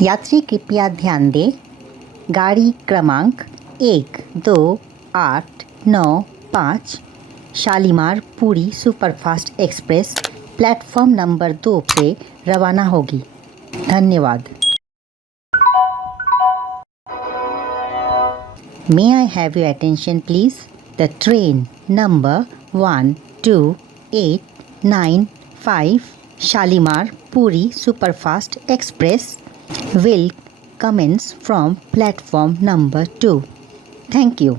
यात्री कृपया ध्यान दें, गाड़ी क्रमांक 12895 Shalimar Puri superfast express platform number 2 पे रवाना होगी। धन्यवाद। May I have your attention please? The train number 12895 Shalimar Puri Superfast Express will commence from platform number 2. Thank you.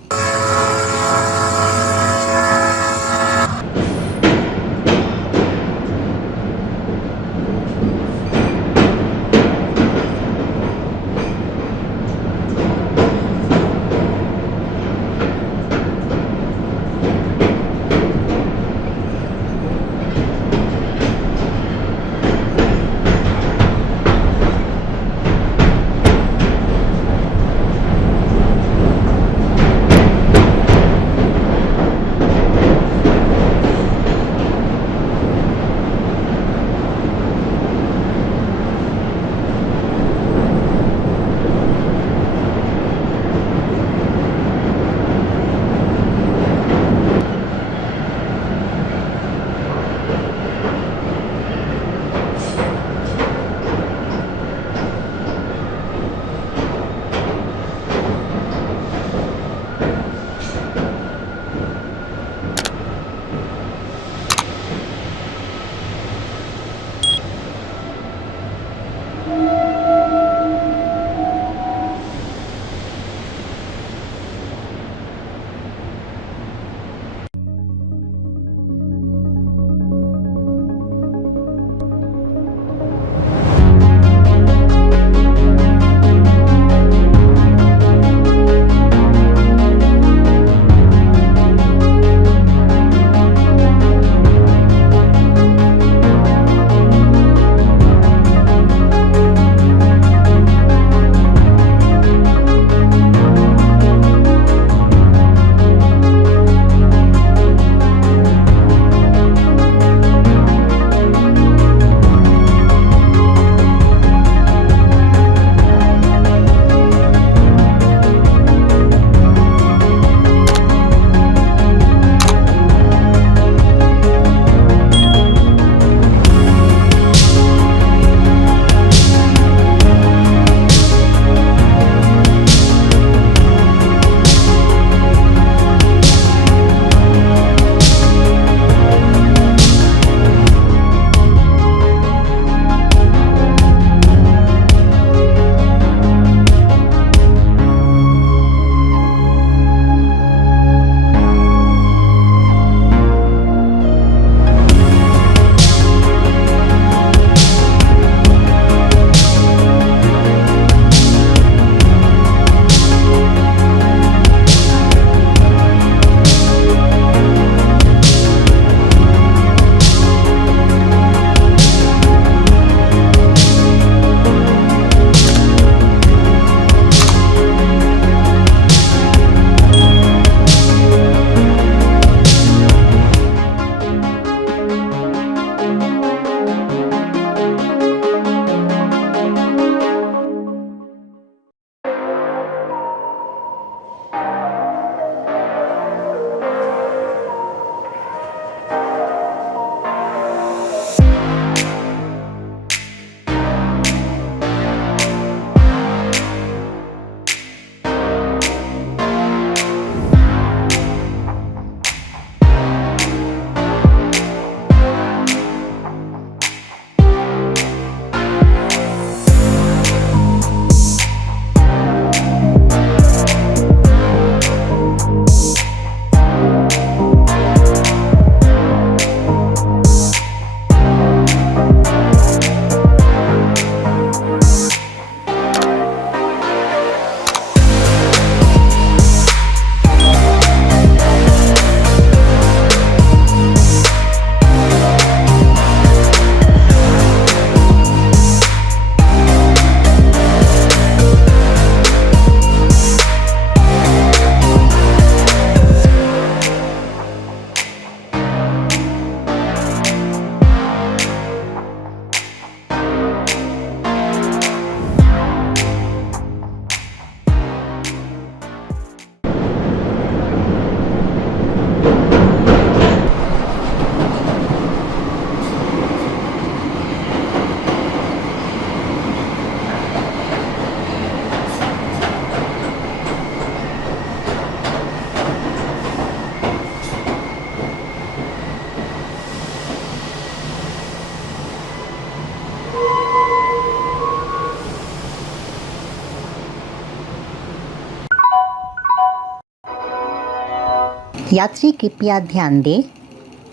यात्री कृपया ध्यान दें,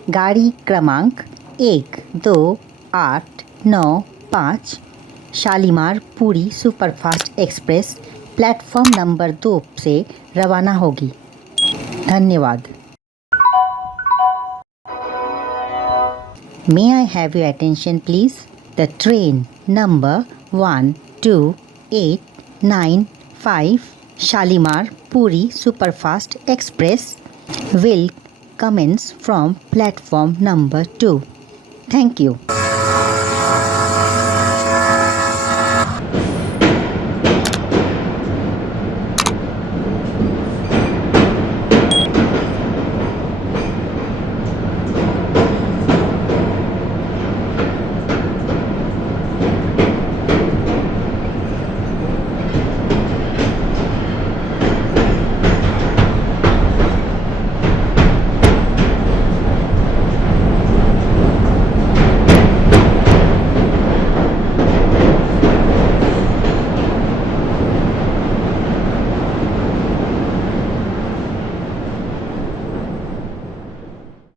गाड़ी क्रमांक 12895 Shalimar Puri superfast express platform number 2 से रवाना होगी। धन्यवाद। May I have your attention please? The train number 12895 Shalimar Puri Superfast Express will commence from platform number 2. Thank you.